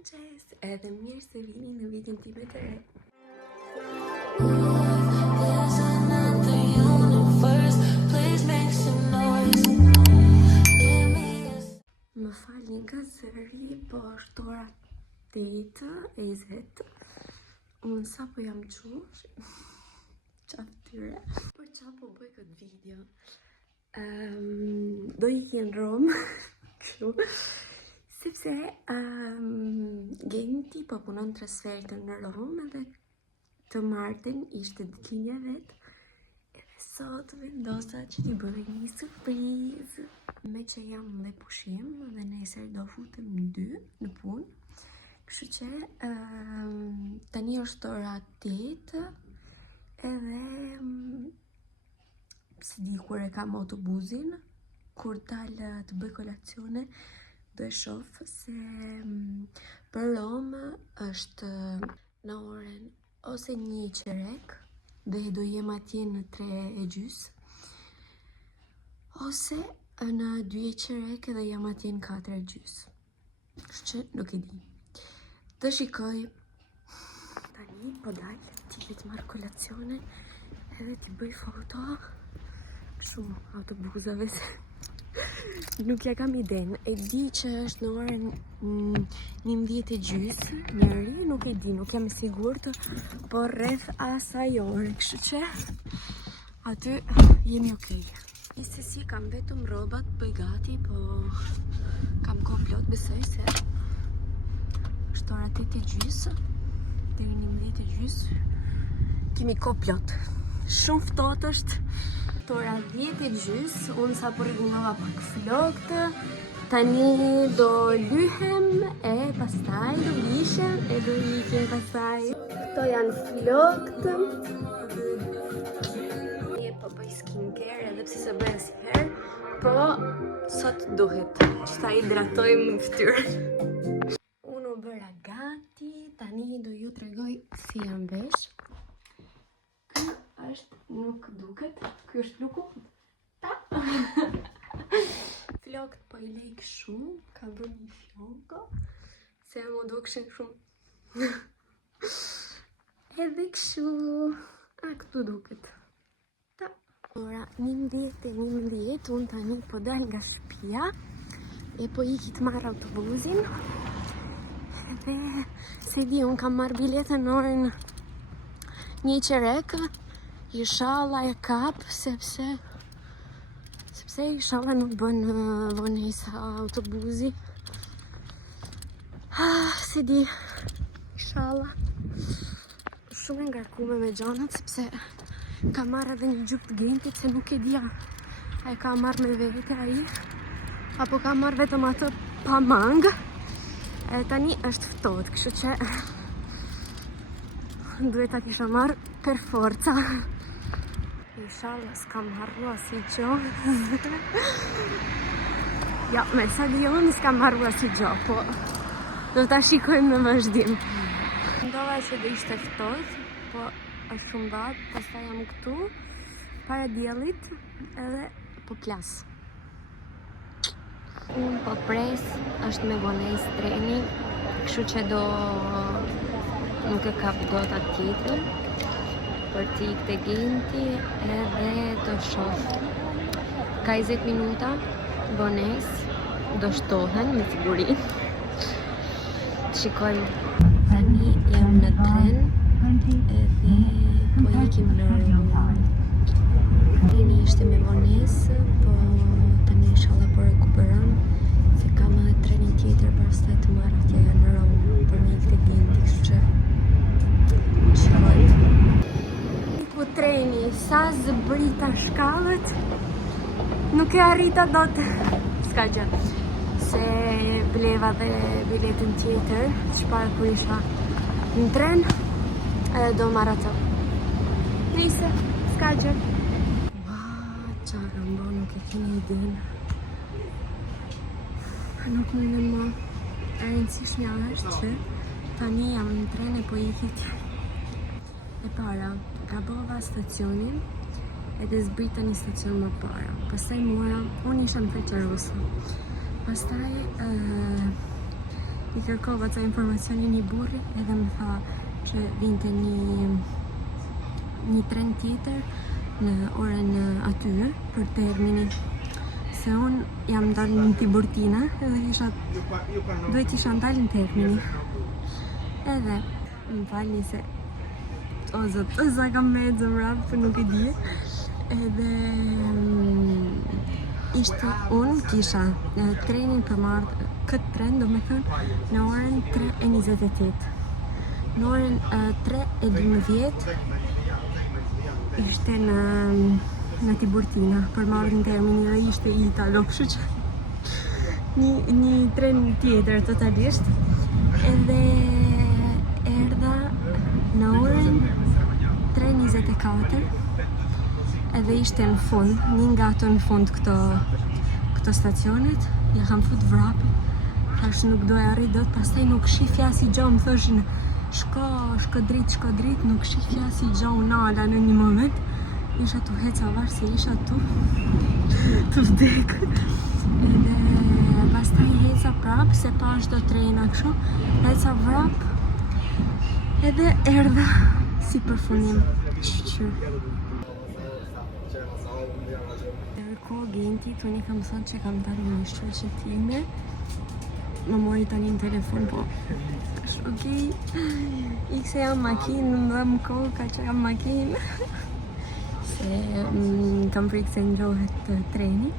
Sanchez, edhe mirë se vini në videon time të re. Më falni nga zëri, po është ora 8:20. Unë sa po jam qush qatë tyre. Për qa po bëj këtë video? Do iki në Rom kështu, sepse Genti po punon transferit në Rom edhe të martën ishte ditëlindja vet. Edhe sot vendosa që t'i bëj një surprizë. Me që jam me pushim dhe nesër do futem në 2 në punë. Kështu që tani është ora 8 edhe se di kur e kam autobusin, kur dalë të bëj kolacione, do e shoh se për Roma është në orën ose 1:15 dhe do jem atje në 3:30, ose në 2:15 dhe jam atje në 4:30. Kështu që nuk e di. Të shikoj. Tani po dalë t'i të marrë kolacione edhe t'i bëj foto shumë autobusave se nuk ja kam iden. E di që është në orën 11:30 njëri, nuk e di, nuk jam e sigurt, por rreth asaj ore, kështu që aty jemi okej. Se si kam vetëm rrobat bëj gati, po kam kohë plot, besoj se është ora 8:30 deri në 11:30. Kemi kohë plot. Shumë ftohtë është. Ora 10:30, unë sa po rregullova pak flokët. Tani do lyhem e pastaj do vishem e do ikim pastaj. Këto janë flokët. Po bëj skincare edhe pse se bëj asnjëherë, po sot duhet që ta hidratojmë fytyrën. Unë u bëra gati, tani do ju tregoj si jam vesh. Ky është, nuk duket, ky është luku. Ta! Flokët po i lejk shumë, ka bërë një fjonko, se më dukshin shumë. Edhe kështu, këtu duket. Ora 11:11, unë tani po dal nga shtëpia e po iki të marr autobusin. Dhe se di, unë kam marrë biletën në orën 1:15. Inshallah e kap, sepse inshallah nuk bën vonesa autobusi. Se di, inshallah. Shumë ngarkume me gjanat, sepse ka marrë edhe një gjupë të Gentit, se nuk e dia a e ka marrë me vete ai, apo ka marrë vetëm atë pa mangë. E tani është ftohtë, kështu që duhet ta kisha marrë per forca. Inshallah s'kam harru asnjë gjë. Ja, me sa di unë s'kam harru asnjë gjë, po do ta shikojmë në vazhdim. Mendova që do ishte ftohtë, po është shumë datë, pastaj jam këtu, para diellit, edhe po plas. Unë po pres, është me vonesë treni, kështu që nuk e kap dot atë tjetër, për t'i ikte Genti, edhe do shoh. Ka 20 minuta, vonesë, do shtohen me siguri. Shikojmë. Tani jam në tren, edhe po ikim në Rom. Treni ishte me vonesë, po tani inshallah po rekuperon, se kam edhe trenin tjetër pastaj të marr atje në Rom për me ikte Genti, kështu që shikoj. Ku treni, sa zbrita shkallët, nuk e arrita dot. S'ka gjë. Se bleva dhe biletën tjetër, çfarë kur isha në tren, do marr atë. Nise, s'ka gjë. Qarë mbo, nuk e keni idenë. Nuk më më e rëndësishmja është që tani jam në tren e po ikit. E para, gabova stacionin, edhe zbrita një stacion më para. Pastaj mora, unë isha në Feqarosa. Pastaj I kërkova ca informacioni një burri edhe më tha që vinte një tren tjetër në orën atyre për termini. Se unë jam dalë në Tiburtina edhe duhet isha ndalë në termini. Edhe më falni se o zot, sa kam mezë mrap, për nuk e di. Edhe ishte unë kisha trenin për marrë këtë tren, do me thënë, në orën 3:28. Në orën 3:12 ishte në Tiburtina për marrë në termini dhe ishte Italo, kështu që një tren tjetër totalisht. Edhe erdha në orën 3:24 edhe ishte në fund, një nga ato në fund këto stacionet, ja kam fut vrapi, thash nuk do e arrit dot, pastaj nuk shifja si gjo, më thoshin shko drit, nuk shifja si gjo nala në një moment, isha tu heca varë se isha tu vdek. Edhe pastaj heca prap, se pa çdo trena kështu, heca vrap, edhe erdha si përfunim shqyr. Ko Genti, tu një kam thënë që kam dalë një shoqe time. Më mori tani në telefon, po thash, okej, ikse jam makinë, më dhëm koka që jam makinë. Se kam frikë se ngrohet treni.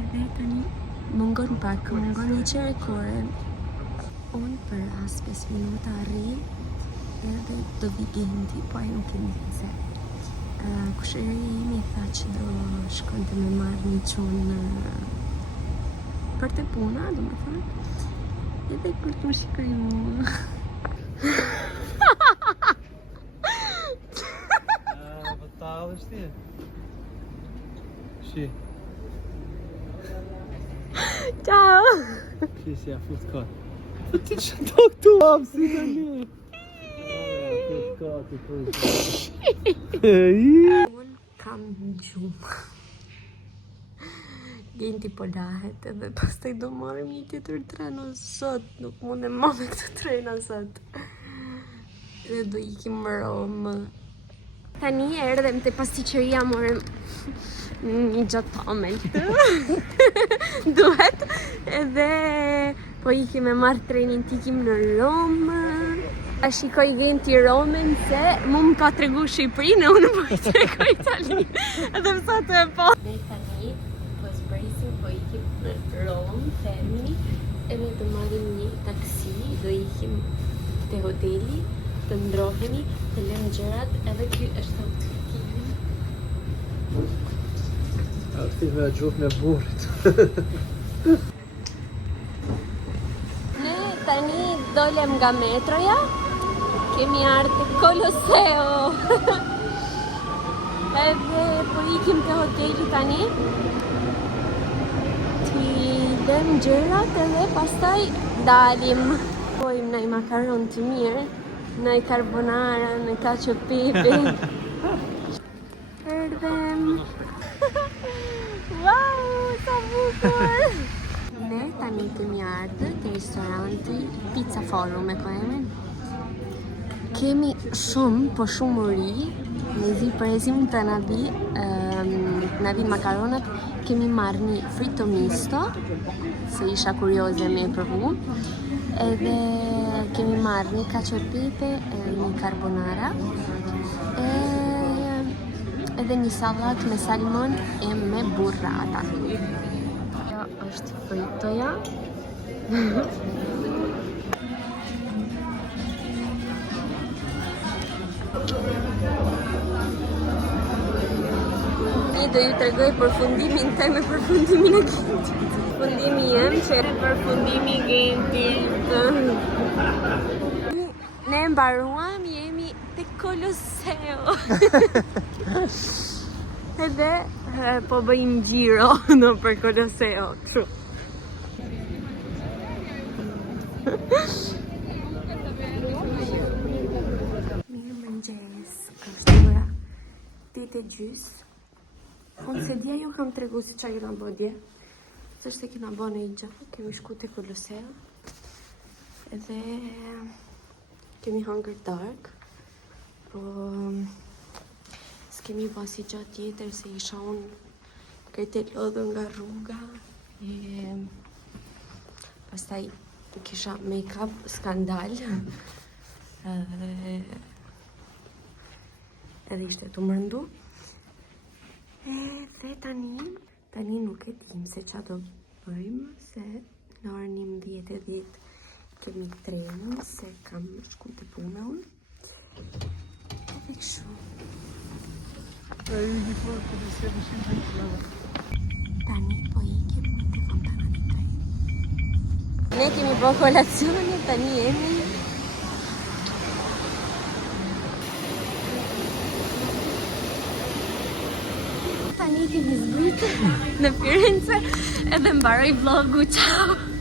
Edhe tani mungon një qere kore. Unë për as 5 minuta arri, edhe do vi Genti, po ai nuk e di se. Kushëri imi tha që do shkonte me marrë një qonë për të puna, do me thënë, edhe për të më shikoj mua. Vëtallë është ti? Shi. Ciao! Shi si a fut ka. Ti që do këtu am si në një? Unë kam gjumë. Genti po lahet edhe pastaj do marrim një tjetër tren o zot, nuk mund e marr me këtë tren o zot. Edhe do ikim në Romë. Tani erdhem te pasticceria, morëm një gjatamel të duhet, edhe po ikim e marr trenin t'ikim në Romë. A shikoj Genti Romën se mu më ka tregu Shqipërinë, unë po i tregoj Italinë. Edhe mësa të e po. Ne tani po zbresim, po ikim në Romë, termini, edhe do marrim një taksi, do ikim te hoteli, të ndrohemi, të lëmë gjërat, edhe ky është outfitimi. Outfit me gjuhë me burrit. Ne tani dolem nga metroja. Kemi ardhur te Koloseo. Edhe po ikim te hoteli tani. Ti lëm gjërat edhe pastaj dalim. Pojmë në makaron të mirë, në carbonara, në cacio e pepe. Erdhem. Wow, sa bukur! Ne tani kemi ardhur te restoranti Pizza Forum, e po emrin. Kemi shumë, po shumë uri, me zi prezim të na vi makaronat, kemi marrë një fritto misto, se isha kurioze me provu, edhe kemi marrë një cacio e pepe, një carbonara, edhe një sallat me salmon e me burrata. Kjo është frittoja. Do ju tregoj përfundimin të me përfundimin e Gentit. Përfundimi jem që e përfundimi Gentit. Ne mbaruam, jemi te Koloseo. Edhe po bëjmë gjiro në për Koloseo. Kështu. Mirë mëngjes, është ora 8:30. Unë se dje ju kam tregu si qa kena bo dje. Se shte kena bo në i gjatë, kemi shku te Koloseo. Edhe kemi hangër dark, po s'kemi basi gjatë tjetër se isha unë krejt e lodhur nga rruga. Pastaj kisha make-up skandal. Edhe ishte të mërndu. Edhe tani nuk e dim se qa do bëjmë, se në orën 11:10 kemi trenin, se kam shku të puna unë. Edhe kështu. Tani po ikim te fontana di Trevi. Ne kemi bërë kolacione, tani jemi Tani kemi zbritë në Firenze edhe mbaroj vlogu, ciao!